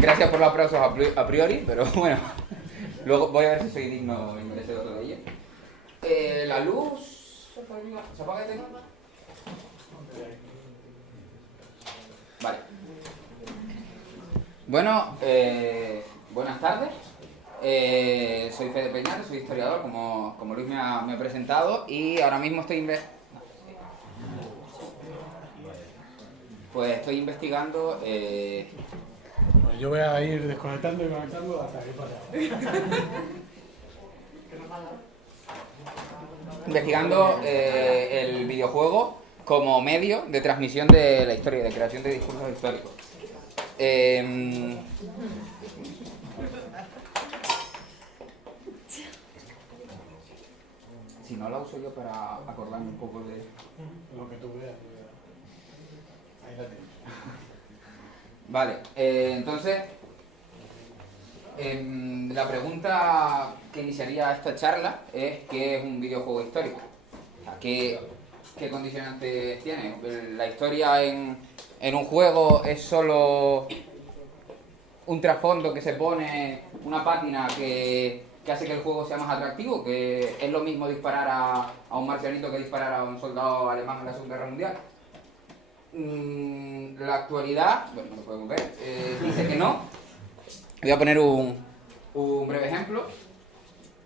Gracias por los aplausos a priori, pero bueno. Luego voy a ver si soy digno y merecedor de ello. La luz... ¿Se apaga este? Vale. Bueno, buenas tardes. Soy Fede Peñate, soy historiador, como Luis me ha presentado, y ahora mismo estoy investigando... Yo voy a ir desconectando y conectando hasta que pase. Investigando el videojuego como medio de transmisión de la historia, de creación de discursos históricos. Si no la uso yo para acordarme un poco de... Lo que tú veas. Ahí la tienes. Vale, entonces, la pregunta que iniciaría esta charla es ¿qué es un videojuego histórico? O sea, ¿qué condicionantes tiene? ¿La historia en un juego es solo un trasfondo que se pone, una pátina que hace que el juego sea más atractivo? ¿Que es lo mismo disparar a un marcianito que disparar a un soldado alemán en la Segunda Guerra Mundial? La actualidad, bueno, no lo podemos ver, dice que no. Voy a poner un breve ejemplo,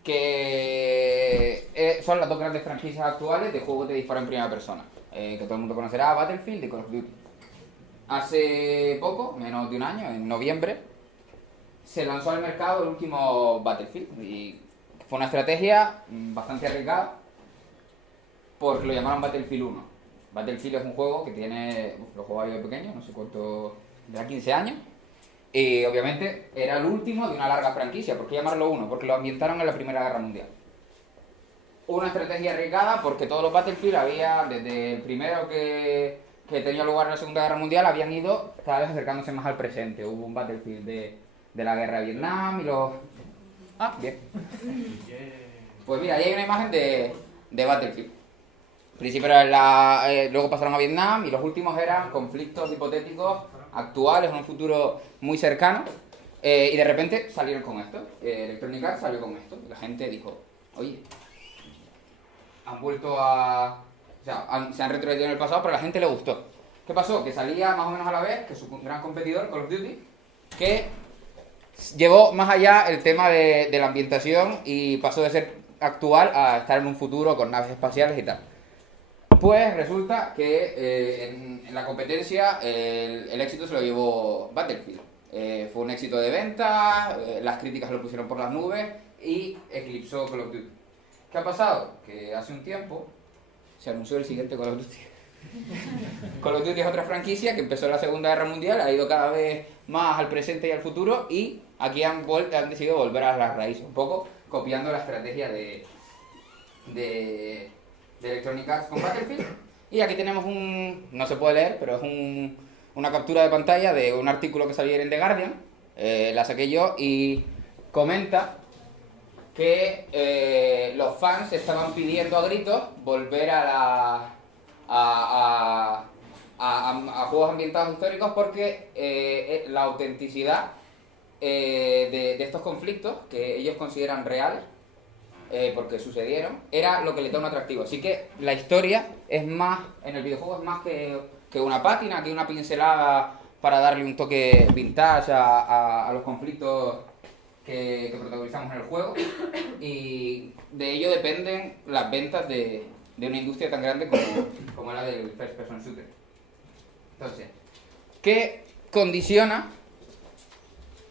que son las dos grandes franquicias actuales de juegos de disparo en primera persona, que todo el mundo conocerá, Battlefield y Call of Duty. Hace poco, menos de un año, en noviembre, se lanzó al mercado el último Battlefield, y fue una estrategia bastante arriesgada, porque lo llamaron Battlefield 1. Battlefield es un juego que tiene, lo jugaba yo de pequeño, no sé cuánto, de 15 años, y obviamente era el último de una larga franquicia. ¿Por qué llamarlo 1? Porque lo ambientaron en la Primera Guerra Mundial. Una estrategia arriesgada porque todos los Battlefield había, desde el primero que tenía lugar en la Segunda Guerra Mundial, habían ido cada vez acercándose más al presente. Hubo un Battlefield de la Guerra de Vietnam y los... Ah, bien. Pues mira, ahí hay una imagen de Battlefield. Al principio era luego pasaron a Vietnam y los últimos eran conflictos hipotéticos actuales en un futuro muy cercano, y de repente salieron con esto. Electronic Arts salió con esto. La gente dijo, oye, han vuelto a... O sea, se han retrotraído en el pasado, pero a la gente le gustó. ¿Qué pasó? Que salía más o menos a la vez que su gran competidor, Call of Duty, que llevó más allá el tema de la ambientación y pasó de ser actual a estar en un futuro con naves espaciales y tal. Pues resulta que en la competencia el éxito se lo llevó Battlefield. Fue un éxito de venta, las críticas lo pusieron por las nubes y eclipsó Call of Duty. ¿Qué ha pasado? Que hace un tiempo se anunció el siguiente Call of Duty. Call of Duty es otra franquicia que empezó en la Segunda Guerra Mundial, ha ido cada vez más al presente y al futuro, y aquí han decidido volver a las raíces, un poco copiando la estrategia de Electronic Arts con Battlefield. Y aquí tenemos no se puede leer, pero es una captura de pantalla de un artículo que salió en The Guardian, la saqué yo, y comenta que los fans estaban pidiendo a gritos volver a juegos ambientados históricos porque la autenticidad de estos conflictos, que ellos consideran reales, porque sucedieron, era lo que le da un atractivo. Así que la historia es más, en el videojuego es más que una pátina, que una pincelada para darle un toque vintage a los conflictos que protagonizamos en el juego, y de ello dependen las ventas de una industria tan grande como la del First Person Shooter. Entonces, ¿qué condiciona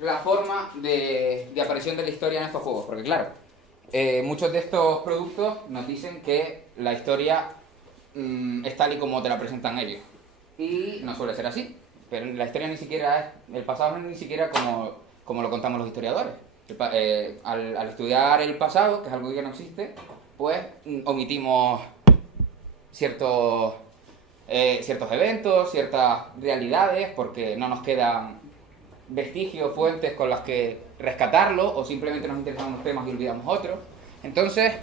la forma de aparición de la historia en estos juegos? Porque claro, muchos de estos productos nos dicen que la historia es tal y como te la presentan ellos, y no suele ser así. Pero la historia ni siquiera es, el pasado no es ni siquiera como lo contamos los historiadores. Al estudiar el pasado, que es algo que no existe, pues omitimos ciertos eventos, ciertas realidades, porque no nos quedan vestigios, fuentes con las que rescatarlo, o simplemente nos interesan unos temas y olvidamos otros. Entonces,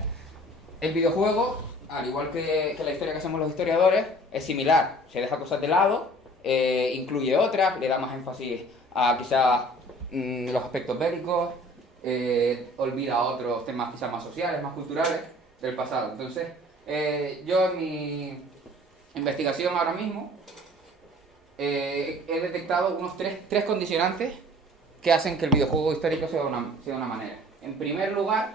el videojuego, al igual que la historia que hacemos los historiadores, es similar. Se deja cosas de lado incluye otras, le da más énfasis a quizás los aspectos bélicos, olvida otros temas quizás más sociales, más culturales del pasado. Entonces, yo en mi investigación ahora mismo he detectado unos tres condicionantes que hacen que el videojuego histórico sea de una manera. En primer lugar,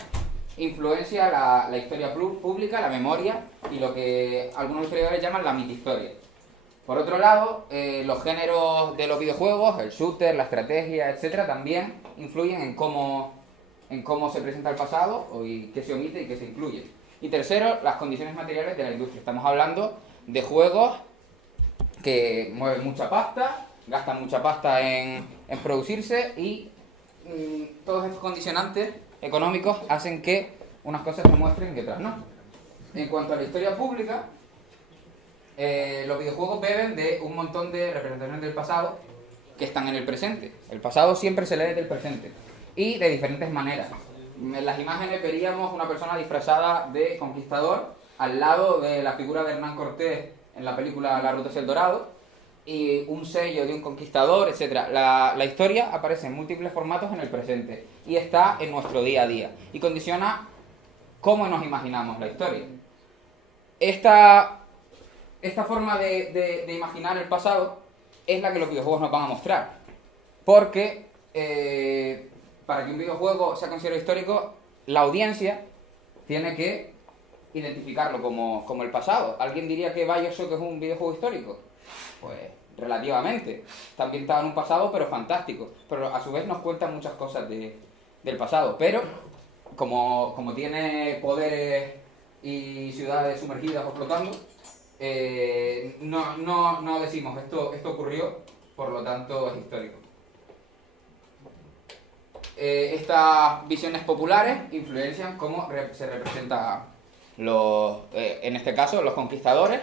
influencia la historia pública, la memoria y lo que algunos historiadores llaman la mitihistoria. Por otro lado, los géneros de los videojuegos, el shooter, la estrategia, etcétera, también influyen en cómo se presenta el pasado y qué se omite y qué se incluye. Y tercero, las condiciones materiales de la industria. Estamos hablando de juegos que mueven mucha pasta, gastan mucha pasta en producirse y todos estos condicionantes económicos hacen que unas cosas se muestren y otras no. En cuanto a la historia pública, los videojuegos beben de un montón de representaciones del pasado que están en el presente. El pasado siempre se lee del presente y de diferentes maneras. En las imágenes veríamos una persona disfrazada de conquistador al lado de la figura de Hernán Cortés en la película La Ruta hacia el Dorado y un sello de un conquistador, etc. La historia aparece en múltiples formatos en el presente y está en nuestro día a día y condiciona cómo nos imaginamos la historia. Esta forma de imaginar el pasado es la que los videojuegos nos van a mostrar, porque para que un videojuego sea considerado histórico, la audiencia tiene que identificarlo como el pasado. ¿Alguien diría que BioShock es un videojuego histórico? Pues relativamente. Está ambientado en un pasado, pero fantástico. Pero a su vez nos cuenta muchas cosas del pasado. Pero, como tiene poderes y ciudades sumergidas o flotando, no decimos esto ocurrió, por lo tanto es histórico. Estas visiones populares influencian cómo se representa en este caso, los conquistadores.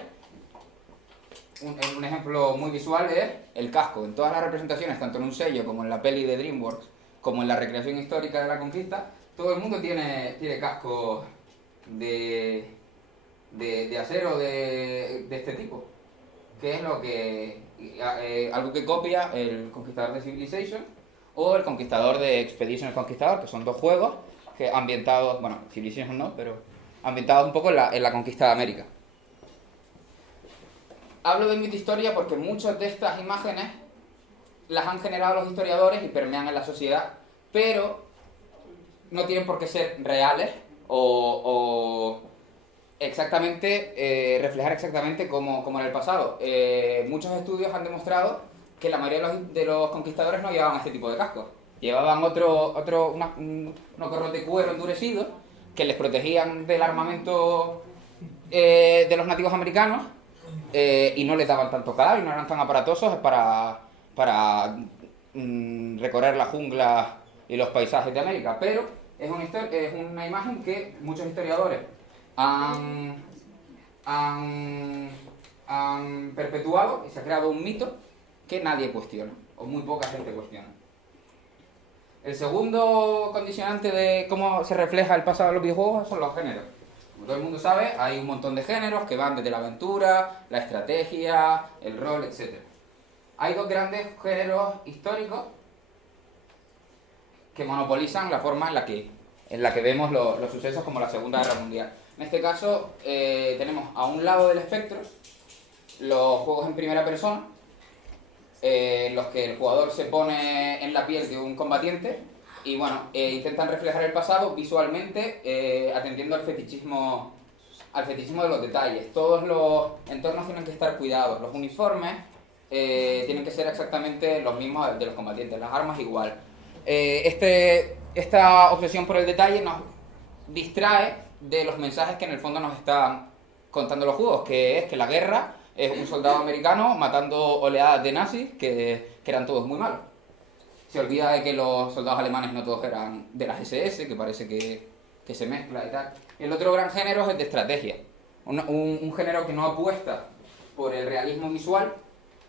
Un ejemplo muy visual es el casco. En todas las representaciones, tanto en un sello como en la peli de DreamWorks, como en la recreación histórica de la conquista, todo el mundo tiene cascos de acero de este tipo, que es algo que copia el Conquistador de Civilization o el Conquistador de Expedition el Conquistador, que son dos juegos que ambientados, bueno, Civilization no, pero ambientados un poco en la conquista de América. Hablo de mitihistoria porque muchas de estas imágenes las han generado los historiadores y permean en la sociedad, pero no tienen por qué ser reales o reflejar exactamente como en el pasado. Muchos estudios han demostrado que la mayoría de los conquistadores no llevaban este tipo de cascos. Llevaban unos corros de cuero endurecidos que les protegían del armamento de los nativos americanos y no les daban tanto calor y no eran tan aparatosos para recorrer la jungla y los paisajes de América. Pero es una imagen que muchos historiadores han perpetuado y se ha creado un mito que nadie cuestiona, o muy poca gente cuestiona. El segundo condicionante de cómo se refleja el pasado de los videojuegos son los géneros. Como todo el mundo sabe, hay un montón de géneros que van desde la aventura, la estrategia, el rol, etc. Hay dos grandes géneros históricos que monopolizan la forma en la que vemos los sucesos, como la Segunda Guerra Mundial. En este caso, tenemos a un lado del espectro los juegos en primera persona, en los que el jugador se pone en la piel de un combatiente y intentan reflejar el pasado visualmente, atendiendo al fetichismo de los detalles. Todos los entornos tienen que estar cuidados, los uniformes tienen que ser exactamente los mismos de los combatientes, las armas igual. Esta obsesión por el detalle nos distrae de los mensajes que en el fondo nos están contando los juegos, que es que la guerra es un soldado americano matando oleadas de nazis que eran todos muy malos. Se olvida de que los soldados alemanes no todos eran de las SS, que parece que se mezcla y tal. El otro gran género es el de estrategia, un género que no apuesta por el realismo visual,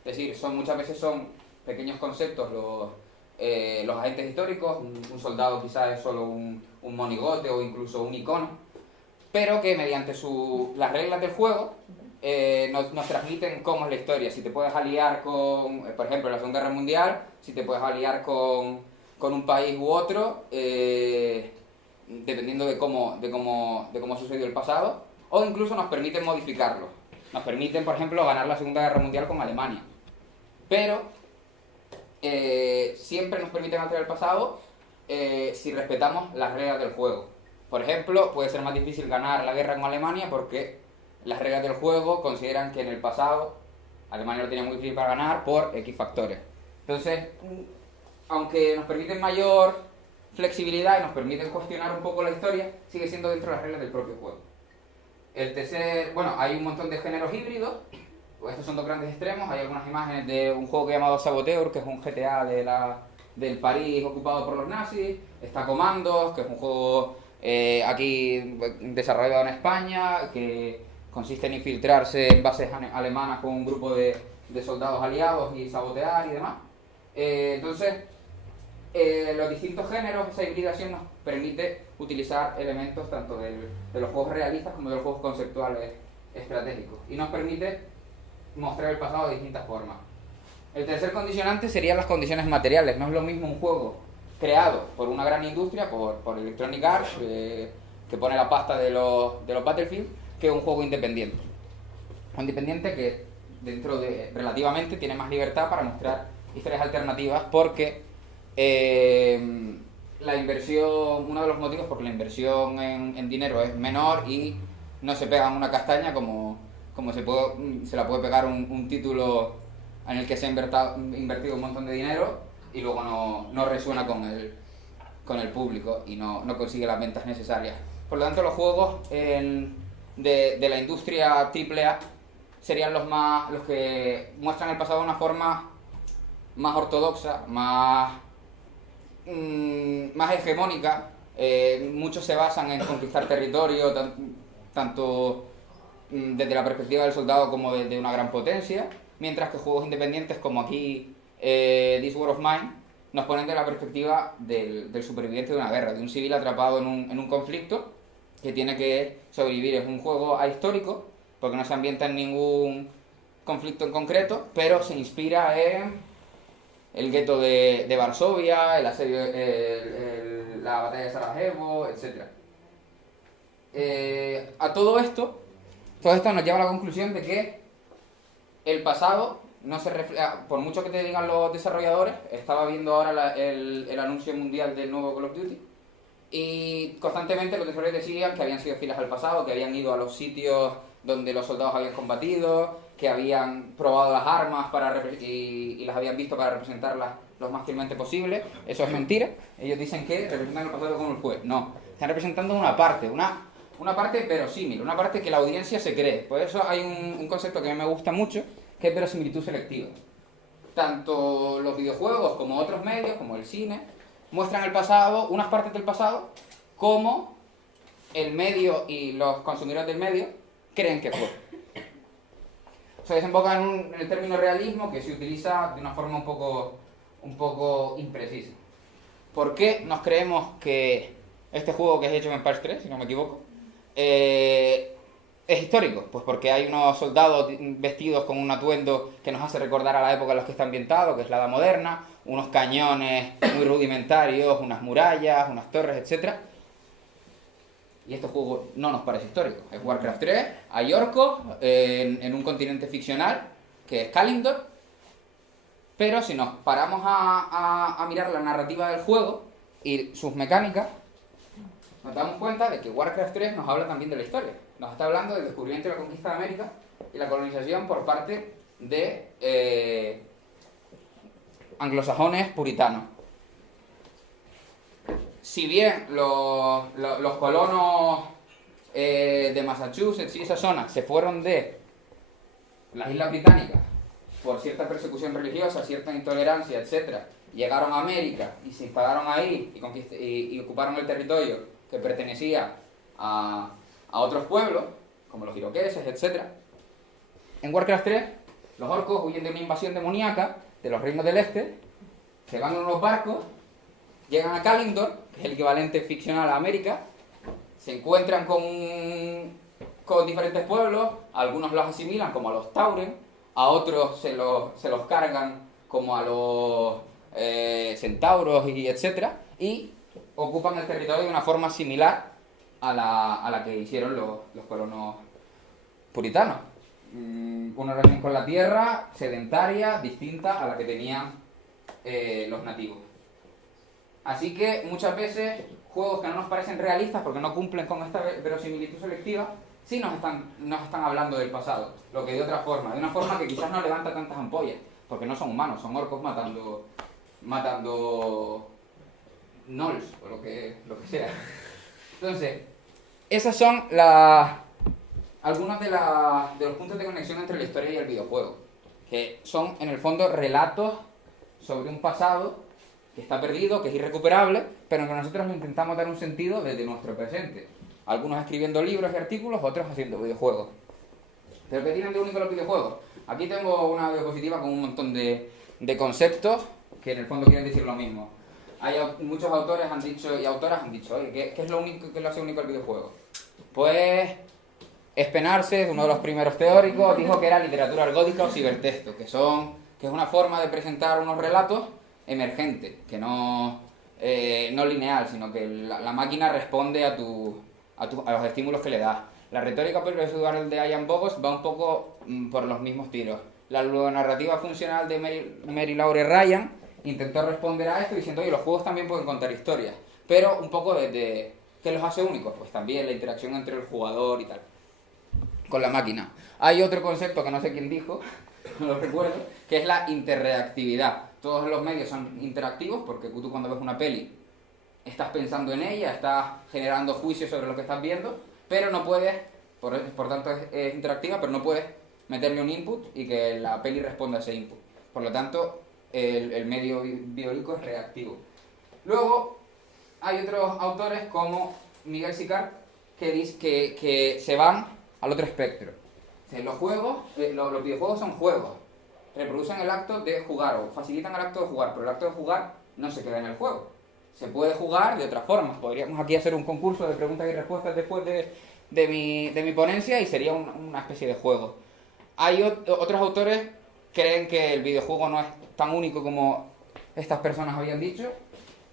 es decir, muchas veces son pequeños conceptos los agentes históricos, un soldado quizás es solo un monigote o incluso un icono, pero que mediante las reglas del juego nos transmiten cómo es la historia. Si te puedes aliar con, por ejemplo, en la Segunda Guerra Mundial, si te puedes aliar con un país u otro, dependiendo de cómo sucedió el pasado, o incluso nos permiten modificarlo. Nos permiten, por ejemplo, ganar la Segunda Guerra Mundial con Alemania. Pero siempre nos permiten alterar el pasado si respetamos las reglas del juego. Por ejemplo, puede ser más difícil ganar la guerra con Alemania porque las reglas del juego consideran que en el pasado Alemania lo tenía muy difícil para ganar por X factores. Entonces, aunque nos permiten mayor flexibilidad y nos permiten cuestionar un poco la historia, sigue siendo dentro de las reglas del propio juego. El tercer, bueno, hay un montón de géneros híbridos. Estos son dos grandes extremos. Hay algunas imágenes de un juego llamado Saboteur, que es un GTA del París ocupado por los nazis. Está Commandos, que es un juego aquí desarrollado en España, que consiste en infiltrarse en bases alemanas con un grupo de soldados aliados y sabotear y demás. Entonces, los distintos géneros, esa hibridación nos permite utilizar elementos tanto de los juegos realistas como de los juegos conceptuales estratégicos. Y nos permite mostrar el pasado de distintas formas. El tercer condicionante serían las condiciones materiales. No es lo mismo un juego creado por una gran industria, por Electronic Arts, que pone la pasta de los Battlefield, que un juego independiente. Un independiente que dentro de relativamente tiene más libertad para mostrar historias alternativas, porque la inversión, uno de los motivos porque la inversión en dinero es menor y no se pega en una castaña como se la puede pegar un título en el que se ha invertido un montón de dinero y luego no resuena con el público y no consigue las ventas necesarias. Por lo tanto, los juegos de la industria AAA serían los que muestran el pasado de una forma más ortodoxa, más hegemónica. Muchos se basan en conquistar territorio, tanto desde la perspectiva del soldado como de una gran potencia, mientras que juegos independientes como aquí This War of Mine nos ponen de la perspectiva del superviviente de una guerra, de un civil atrapado en un conflicto que tiene que sobrevivir. Es un juego ahistórico porque no se ambienta en ningún conflicto en concreto, pero se inspira en el gueto de Varsovia, el asedio, la batalla de Sarajevo, etc. Todo esto nos lleva a la conclusión de que el pasado no se refleja, por mucho que te digan los desarrolladores. Estaba viendo ahora el anuncio mundial del nuevo Call of Duty y constantemente los desarrolladores decían que habían sido fieles al pasado, que habían ido a los sitios donde los soldados habían combatido, que habían probado las armas y las habían visto para representarlas lo más fielmente posible. Eso es mentira. Ellos dicen que representan el pasado como fue. No, están representando una parte verosímil, una parte que la audiencia se cree. Por eso hay un concepto que a mí me gusta mucho, que es verosimilitud selectiva. Tanto los videojuegos como otros medios, como el cine, muestran el pasado, unas partes del pasado, como el medio y los consumidores del medio creen que fue. Se desemboca en el término realismo, que se utiliza de una forma un poco imprecisa. ¿Por qué nos creemos que este juego, que es hecho en Empire 3, si no me equivoco, es histórico? Pues porque hay unos soldados vestidos con un atuendo que nos hace recordar a la época en la que está ambientado, que es la Edad Moderna, unos cañones muy rudimentarios, unas murallas, unas torres, etc. Y este juego no nos parece histórico. Es Warcraft 3, hay orcos en un continente ficcional, que es Kalimdor, pero si nos paramos a mirar la narrativa del juego y sus mecánicas, nos damos cuenta de que Warcraft 3 nos habla también de la historia. Nos está hablando del descubrimiento y la conquista de América y la colonización por parte de anglosajones puritanos. Si bien los colonos de Massachusetts y esa zona se fueron de las Islas Británicas por cierta persecución religiosa, cierta intolerancia, etc., llegaron a América y se instalaron ahí y ocuparon el territorio que pertenecía a otros pueblos, como los iroqueses, etc. En Warcraft 3, los orcos huyen de una invasión demoníaca de los reinos del este, se van en unos barcos, llegan a Kalimdor, que es el equivalente ficcional a América, se encuentran con con diferentes pueblos, algunos los asimilan como a los Tauren, a otros se los cargan como a los centauros y etcétera, y ocupan el territorio de una forma similar a la que hicieron los colonos puritanos. Una relación con la tierra sedentaria, distinta a la que tenían los nativos. Así que muchas veces juegos que no nos parecen realistas porque no cumplen con esta verosimilitud selectiva, sí nos están hablando del pasado, lo que de otra forma, de una forma que quizás no levanta tantas ampollas, porque no son humanos, son orcos matando gnolls o lo que sea. Entonces, esas son algunos de los puntos de conexión entre la historia y el videojuego, que son en el fondo relatos sobre un pasado que está perdido, que es irrecuperable, pero en que nosotros le intentamos dar un sentido desde nuestro presente. Algunos escribiendo libros y artículos, otros haciendo videojuegos. ¿Pero qué tienen de único los videojuegos? Aquí tengo una diapositiva con un montón de conceptos que en el fondo quieren decir lo mismo. Muchos autores han dicho, y autoras han dicho, oye, ¿qué es lo único que lo hace único el videojuego? Pues Spenar-Arce, uno de los primeros teóricos, dijo que era literatura argódica o cibertexto, que es una forma de presentar unos relatos emergentes, que no lineal, sino que la máquina responde a los estímulos que le das. La retórica procedural de Ian Bogost va un poco por los mismos tiros. La ludonarrativa funcional de Mary Laure Ryan intentó responder a esto diciendo, oye, los juegos también pueden contar historias, pero un poco desde ¿qué los hace únicos? Pues también la interacción entre el jugador y tal, con la máquina. Hay otro concepto que no sé quién dijo, no lo recuerdo, que es la interreactividad. Todos los medios son interactivos porque tú cuando ves una peli estás pensando en ella, estás generando juicios sobre lo que estás viendo, pero no puedes, por tanto es interactiva, pero no puedes meterle un input y que la peli responda a ese input. Por lo tanto, el medio biológico es reactivo. Luego, hay otros autores como Miguel Sicart que se van al otro espectro. Los videojuegos son juegos, reproducen el acto de jugar o facilitan el acto de jugar, pero el acto de jugar no se queda en el juego. Se puede jugar de otras formas. Podríamos aquí hacer un concurso de preguntas y respuestas después de mi ponencia y sería una especie de juego. Hay otros autores que creen que el videojuego no es tan único como estas personas habían dicho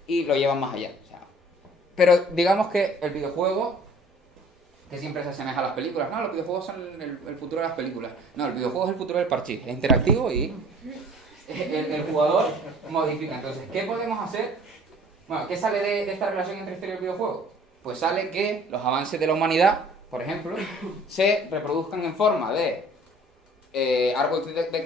y lo llevan más allá. Pero digamos que el videojuego, que siempre se asemeja a las películas, no, los videojuegos son el futuro de las películas. No, el videojuego es el futuro del parchís, es interactivo y el jugador modifica. Entonces, ¿qué podemos hacer? Bueno, ¿qué sale de esta relación entre historia y el videojuego? Pues sale que los avances de la humanidad, por ejemplo, se reproduzcan en forma de árbol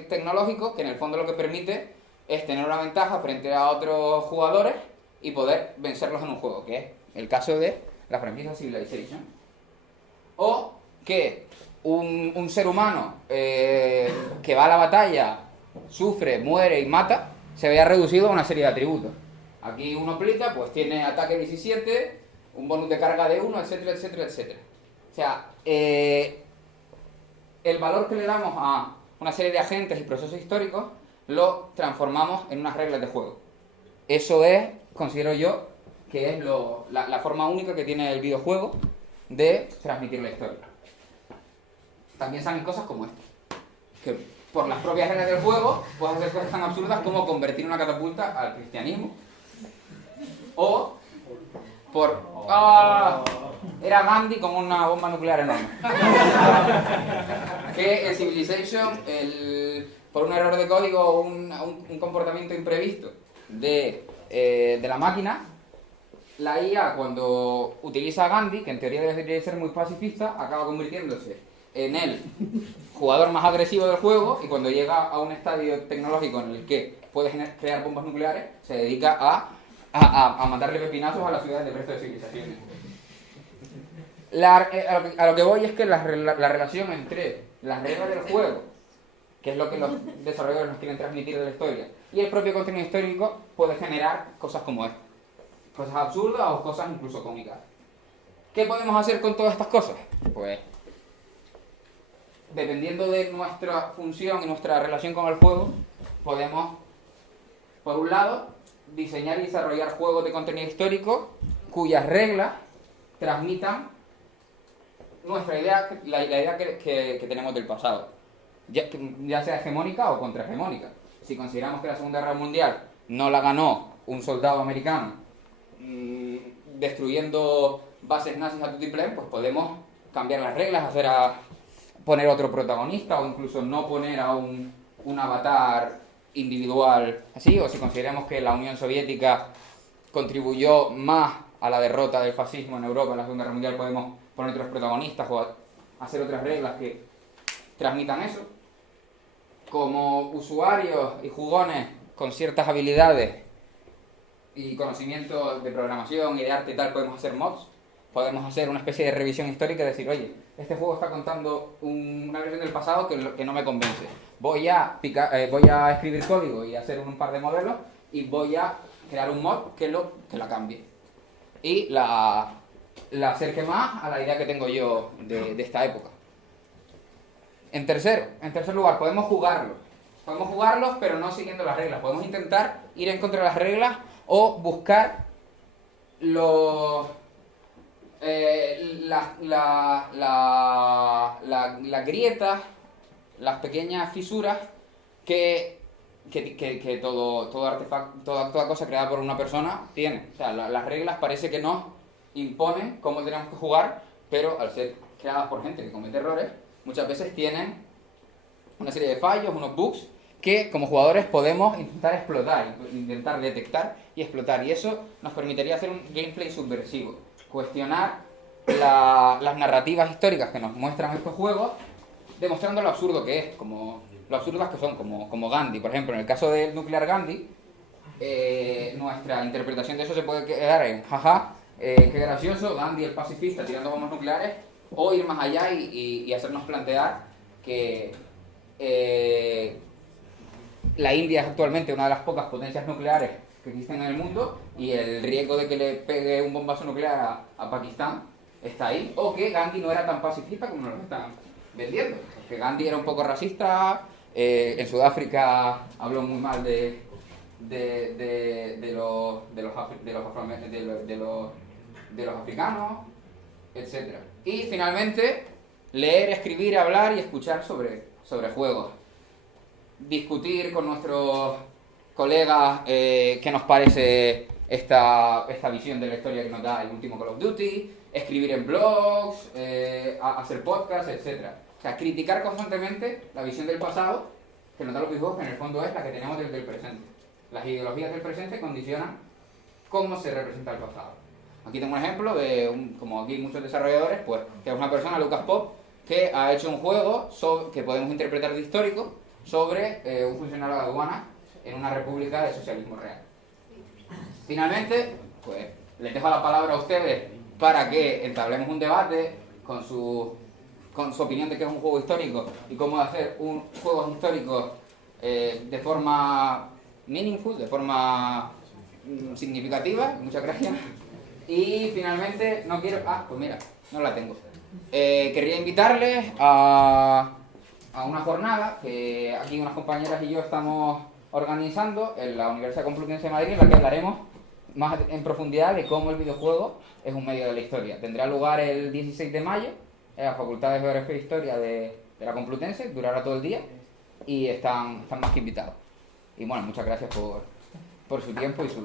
tecnológico, que en el fondo lo que permite es tener una ventaja frente a otros jugadores y poder vencerlos en un juego, que es el caso de la franquicia Civilization. O que un ser humano que va a la batalla, sufre, muere y mata, se vea reducido a una serie de atributos. Aquí uno aplica, pues tiene ataque 17, un bonus de carga de 1, etcétera, etcétera, etcétera. O sea, el valor que le damos a una serie de agentes y procesos históricos lo transformamos en unas reglas de juego. Eso es, considero yo, que es la forma única que tiene el videojuego de transmitir la historia. También salen cosas como esta, que por las propias reglas del juego puedes hacer cosas tan absurdas como convertir una catapulta al cristianismo, o por era Gandhi con una bomba nuclear enorme. Que en Civilization, por un error de código o un comportamiento imprevisto de la máquina, la IA, cuando utiliza a Gandhi, que en teoría debería ser muy pacifista, acaba convirtiéndose en el jugador más agresivo del juego, y cuando llega a un estadio tecnológico en el que puede crear bombas nucleares, se dedica a mandarle pepinazos a las ciudades del resto de civilizaciones. A lo que voy es que la relación entre las reglas del juego, que es lo que los desarrolladores nos quieren transmitir de la historia, y el propio contenido histórico puede generar cosas como esta. Cosas absurdas o cosas incluso cómicas. ¿Qué podemos hacer con todas estas cosas? Pues, dependiendo de nuestra función y nuestra relación con el juego, podemos, por un lado, diseñar y desarrollar juegos de contenido histórico cuyas reglas transmitan nuestra idea, la idea que tenemos del pasado, ya sea hegemónica o contrahegemónica. Si consideramos que la Segunda Guerra Mundial no la ganó un soldado americano destruyendo bases nazis a tutiplén, pues podemos cambiar las reglas, poner otro protagonista o incluso no poner a un avatar individual así, o si consideramos que la Unión Soviética contribuyó más a la derrota del fascismo en Europa en la Segunda Guerra Mundial, podemos poner otros protagonistas o hacer otras reglas que transmitan eso. Como usuarios y jugones con ciertas habilidades y conocimientos de programación y de arte y tal, podemos hacer mods, podemos hacer una especie de revisión histórica y decir, oye, este juego está contando una versión del pasado que no me convence. Voy a escribir código y hacer un par de modelos y voy a crear un mod que la cambie. Y la acerque más a la idea que tengo yo de esta época. En tercer lugar, podemos jugarlos. Podemos jugarlos, pero no siguiendo las reglas. Podemos intentar ir en contra de las reglas o buscar las grietas, las pequeñas fisuras que todo artefacto, toda cosa creada por una persona tiene. O sea, las reglas parece que nos imponen cómo tenemos que jugar, pero al ser creadas por gente que comete errores, muchas veces tienen una serie de fallos, unos bugs, que como jugadores podemos intentar explotar, intentar detectar y explotar. Y eso nos permitiría hacer un gameplay subversivo, cuestionar las narrativas históricas que nos muestran estos juegos, demostrando lo absurdo que es, como lo absurdas que son, como Gandhi. Por ejemplo, en el caso del Nuclear Gandhi, nuestra interpretación de eso se puede quedar en jaja, qué gracioso, Gandhi el pacifista tirando bombas nucleares, o ir más allá y hacernos plantear que la India es actualmente una de las pocas potencias nucleares que existen en el mundo y el riesgo de que le pegue un bombazo nuclear a Pakistán está ahí, o que Gandhi no era tan pacifista como nos lo están vendiendo, que Gandhi era un poco racista, en Sudáfrica habló muy mal de los africanos, etc. Y finalmente, leer, escribir, hablar y escuchar sobre juegos. Discutir con nuestros colegas qué nos parece esta visión de la historia que nos da el último Call of Duty, escribir en blogs, hacer podcasts, etc. O sea, criticar constantemente la visión del pasado que nos da los videojuegos, que en el fondo es la que tenemos desde el presente. Las ideologías del presente condicionan cómo se representa el pasado. Aquí tengo un ejemplo de, como aquí muchos desarrolladores, pues que es una persona, Lucas Pop, que ha hecho un juego que podemos interpretar de histórico sobre un funcionario de aduana en una república de socialismo real. Finalmente, pues les dejo la palabra a ustedes para que entablemos un debate con su opinión de qué es un juego histórico y cómo hacer un juego histórico de forma meaningful, de forma significativa. Muchas gracias. Y finalmente, no quiero... pues mira, no la tengo. Querría invitarles a una jornada que aquí unas compañeras y yo estamos organizando en la Universidad Complutense de Madrid, en la que hablaremos más en profundidad de cómo el videojuego es un medio de la historia. Tendrá lugar el 16 de mayo en la Facultad de Geografía e Historia de la Complutense, durará todo el día y están más que invitados. Y bueno, muchas gracias por su tiempo y su...